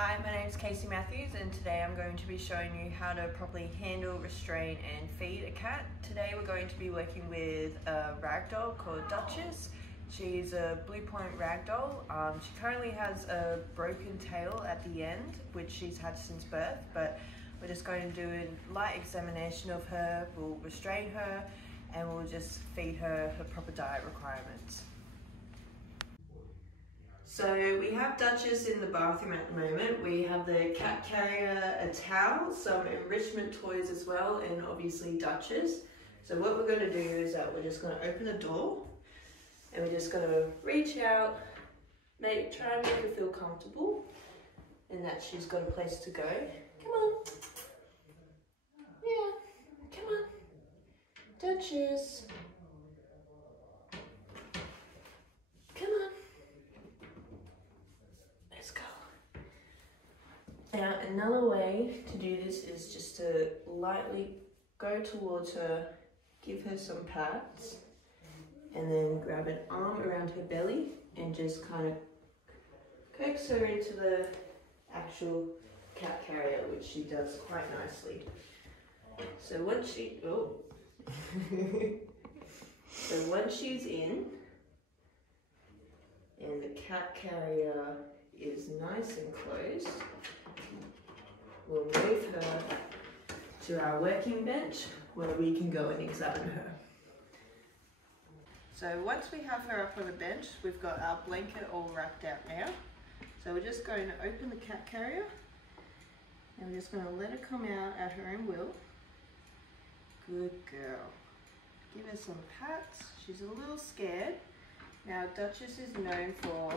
Hi, my name is Casey Matthews and today I'm going to be showing you how to properly handle, restrain and feed a cat. Today we're going to be working with a ragdoll called Duchess. She's a Blue Point ragdoll. She currently has a broken tail at the end, which she's had since birth, but we're just going to do a light examination of her. We'll restrain her and we'll just feed her her proper diet requirements. So we have Duchess in the bathroom at the moment. We have the cat carrier, a towel, some enrichment toys as well, and obviously Duchess. So what we're going to do is that we're just going to open the door and we're just going to reach out, try and make her feel comfortable and that she's got a place to go. Come on. Yeah, come on. Duchess. Now another way to do this is just to lightly go towards her, give her some pats, and then grab an arm around her belly and just kind of coax her into the actual cat carrier, which she does quite nicely. So once she's in and the cat carrier is nice and closed, we'll move her to our working bench where we can go and examine her. So once we have her up on the bench, we've got our blanket all wrapped out now. So we're just going to open the cat carrier and we're just going to let her come out at her own will. Good girl. Give her some pats. She's a little scared. Now Duchess is known for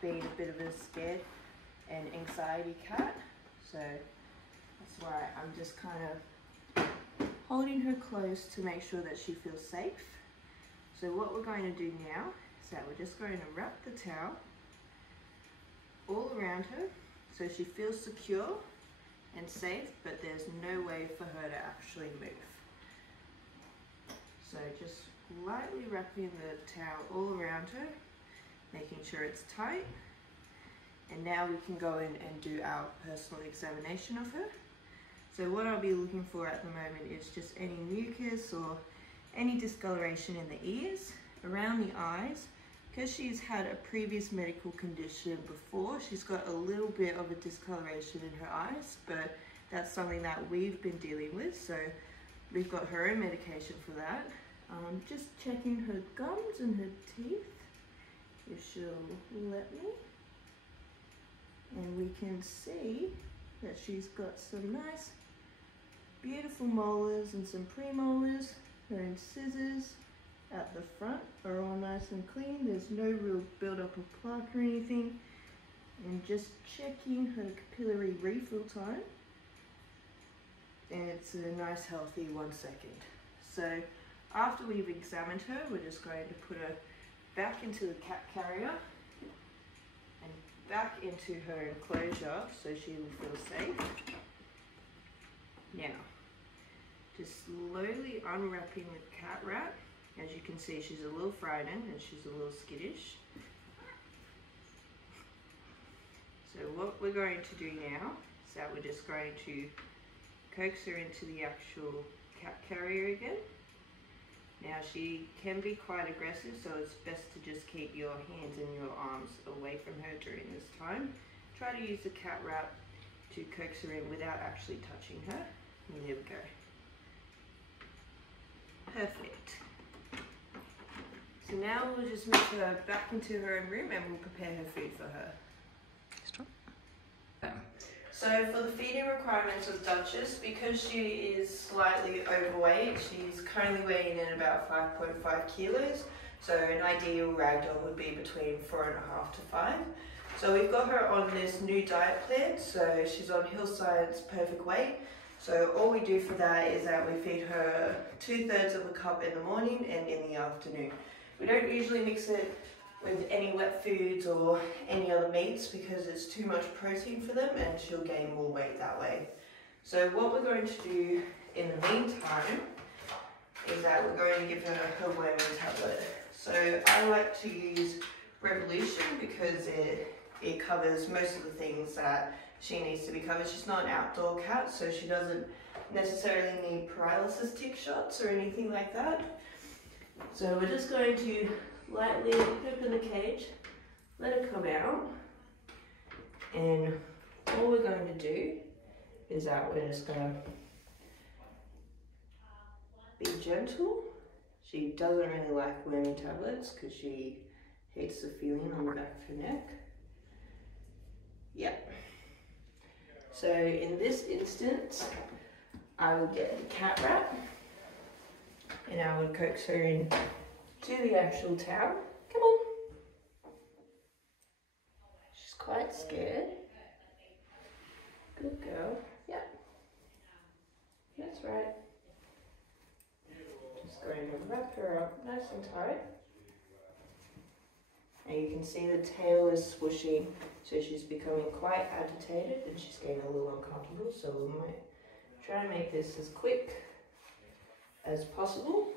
being a bit of a scared and anxiety cat. So that's why I'm just kind of holding her close to make sure that she feels safe. So what we're going to do now is that we're just going to wrap the towel all around her so she feels secure and safe, but there's no way for her to actually move. So just lightly wrapping the towel all around her, making sure it's tight. And now we can go in and do our personal examination of her. So what I'll be looking for at the moment is just any mucus or any discoloration in the ears, around the eyes. Because she's had a previous medical condition before, she's got a little bit of a discoloration in her eyes, but that's something that we've been dealing with. So we've got her own medication for that. Just checking her gums and her teeth, if she'll let me. And we can see that she's got some nice, beautiful molars and some premolars. Her incisors at the front are all nice and clean. There's no real build-up of plaque or anything. And just checking her capillary refill time. And it's a nice, healthy 1 second. So after we've examined her, we're just going to put her back into the cat carrier and back into her enclosure so she will feel safe. Now, just slowly unwrapping the cat wrap. As you can see, she's a little frightened and she's a little skittish. So what we're going to do now is that we're just going to coax her into the actual cat carrier again. Now she can be quite aggressive, so it's best to just keep your hands and your arms away from her during this time. Try to use the cat wrap to coax her in without actually touching her. And there we go. Perfect. So now we'll just move her back into her own room and we'll prepare her food for her. So for the feeding requirements of Duchess, because she is slightly overweight, she's currently weighing in about 5.5 kilos. So an ideal ragdoll would be between 4.5 to 5. So we've got her on this new diet plan. So she's on Hillside's Perfect Weight. So all we do for that is that we feed her 2/3 of a cup in the morning and in the afternoon. We don't usually mix it with any wet foods or any other meats because it's too much protein for them and she'll gain more weight that way. So what we're going to do in the meantime is that we're going to give her her worming tablet. So I like to use Revolution because it it covers most of the things that she needs to be covered. She's not an outdoor cat, so she doesn't necessarily need paralysis tick shots or anything like that. So we're just going to lightly open the cage, let it come out, and all we're going to do is that we're just going to be gentle. She doesn't really like wormy tablets because she hates the feeling on the back of her neck. Yep. So in this instance, I will get the cat wrap and I would coax her in to the actual towel. Come on. She's quite scared. Good girl. Yep. That's right. Just going to wrap her up nice and tight. And you can see the tail is swooshing, so she's becoming quite agitated and she's getting a little uncomfortable, so we might try and make this as quick as possible.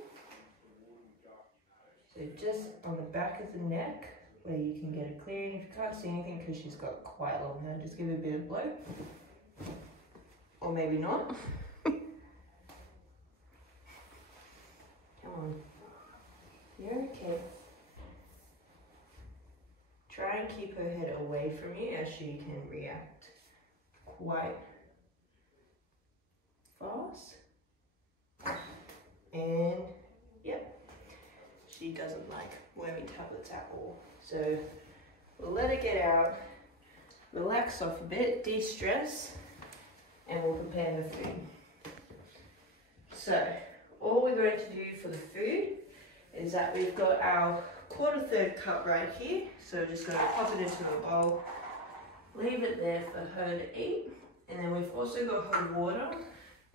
So just on the back of the neck, where you can get a clearing. If you can't see anything because she's got quite long hair, just give it a bit of blow. Or maybe not. Come on. You're okay. Try and keep her head away from you as she can react quite fast. And yep, she doesn't like wormy tablets at all. So we'll let her get out, relax off a bit, de-stress, and we'll prepare the food. So all we're going to do for the food is that we've got our 1/4 cup right here. So we're just going to pop it into a bowl, leave it there for her to eat. And then we've also got her water.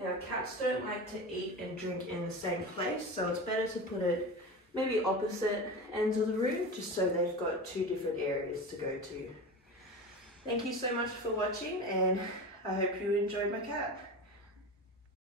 Now cats don't like to eat and drink in the same place, so it's better to put it maybe opposite ends of the room, just so they've got 2 different areas to go to. Thank you so much for watching, and I hope you enjoyed my cat.